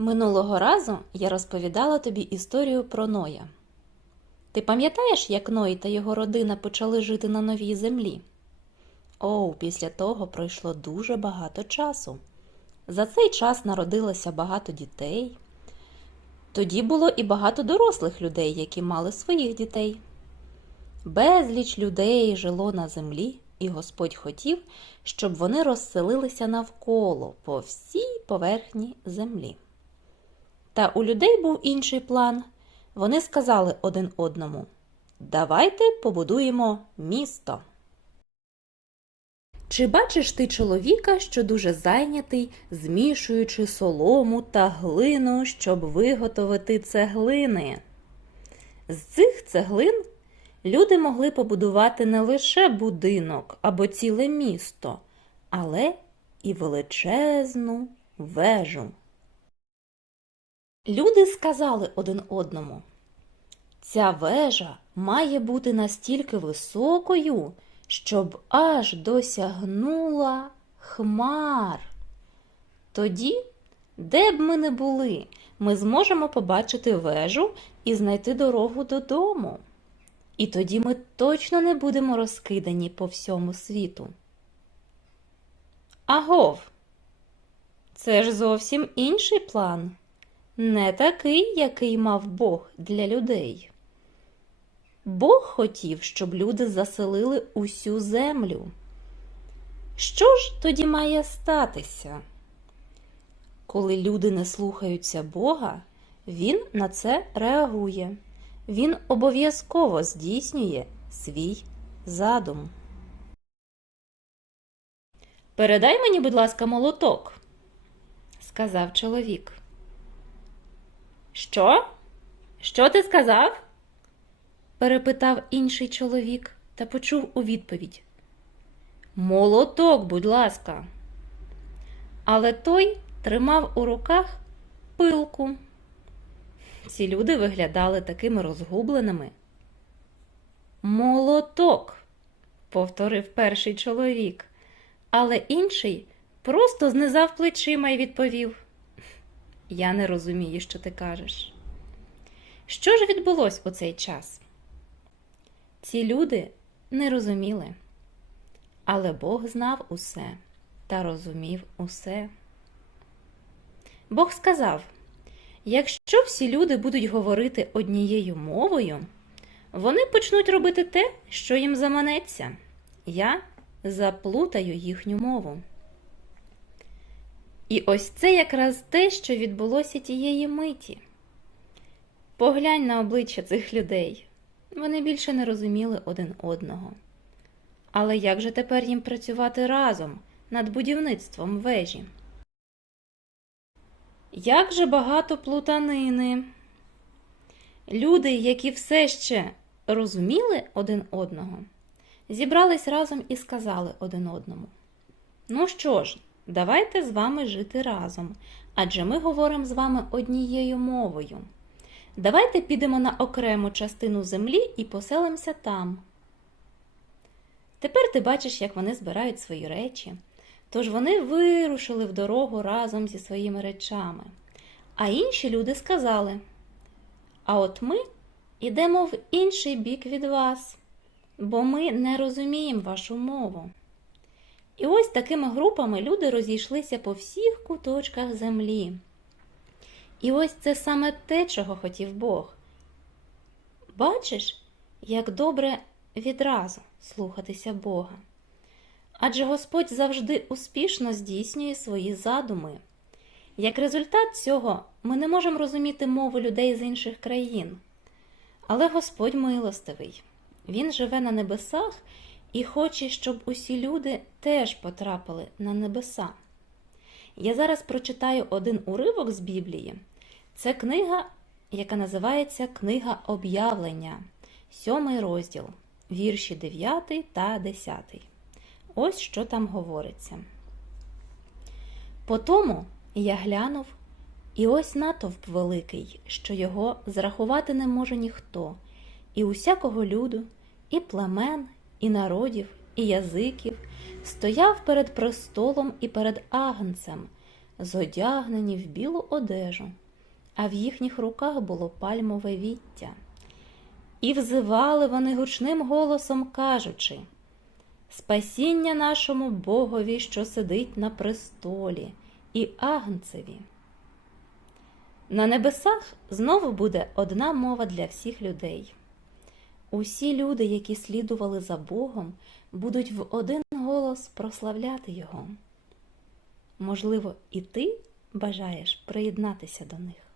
Минулого разу я розповідала тобі історію про Ноя. Ти пам'ятаєш, як Ной та його родина почали жити на новій землі? Оу, після того пройшло дуже багато часу. За цей час народилося багато дітей. Тоді було і багато дорослих людей, які мали своїх дітей. Безліч людей жило на землі, і Господь хотів, щоб вони розселилися навколо по всій поверхні землі. Та у людей був інший план. Вони сказали один одному: Давайте побудуємо місто. Чи бачиш ти чоловіка, що дуже зайнятий, змішуючи солому та глину, щоб виготовити цеглини? З цих цеглин люди могли побудувати не лише будинок або ціле місто, але і величезну вежу. Люди сказали один одному, ця вежа має бути настільки високою, щоб аж досягнула хмар. Тоді, де б ми не були, ми зможемо побачити вежу і знайти дорогу додому. І тоді ми точно не будемо розкидані по всьому світу. Агов, це ж зовсім інший план не такий, який мав Бог для людей. Бог хотів, щоб люди заселили усю землю. Що ж тоді має статися? Коли люди не слухаються Бога, Він на це реагує. Він обов'язково здійснює свій задум. Передай мені, будь ласка, молоток, сказав чоловік. Що? Що ти сказав? перепитав інший чоловік та почув у відповідь. Молоток, будь ласка. Але той тримав у руках пилку. Ці люди виглядали такими розгубленими. Молоток, повторив перший чоловік, але інший просто знизав плечима і відповів. Я не розумію, що ти кажеш. Що ж відбулось у цей час? Ці люди не розуміли, але Бог знав усе та розумів усе. Бог сказав: якщо всі люди будуть говорити однією мовою, вони почнуть робити те, що їм заманеться. Я заплутаю їхню мову. І ось це якраз те, що відбулося тієї миті. Поглянь на обличчя цих людей. Вони більше не розуміли один одного. Але як же тепер їм працювати разом над будівництвом вежі? Як же багато плутанини. Люди, які все ще розуміли один одного, зібрались разом і сказали один одному: Ну що ж, давайте з вами жити разом, адже ми говоримо з вами однією мовою. Давайте підемо на окрему частину землі і поселимося там. Тепер ти бачиш, як вони збирають свої речі. Тож вони вирушили в дорогу разом зі своїми речами. А інші люди сказали: А от ми йдемо в інший бік від вас, бо ми не розуміємо вашу мову. І ось такими групами люди розійшлися по всіх куточках землі. І ось це саме те, чого хотів Бог. Бачиш, як добре відразу слухатися Бога. Адже Господь завжди успішно здійснює свої задуми. Як результат цього, ми не можемо розуміти мову людей з інших країн. Але Господь милостивий, Він живе на небесах і хоче, щоб усі люди теж потрапили на небеса. Я зараз прочитаю один уривок з Біблії. Це книга, яка називається Книга об'явлення, сьомий розділ, вірші 9 та 10. Ось що там говориться. Потому я глянув, і ось натовп великий, що його зрахувати не може ніхто, і усякого люду, і племен, і народів, і язиків, стояв перед престолом і перед агнцем. зодягнені в білу одежу, а в їхніх руках було пальмове віття. І взивали вони гучним голосом, кажучи Спасіння нашому Богові, що сидить на престолі, і агнцеві. На небесах знову буде одна мова для всіх людей. Усі люди, які слідували за Богом, будуть в один голос прославляти Його. Можливо, і ти бажаєш приєднатися до них.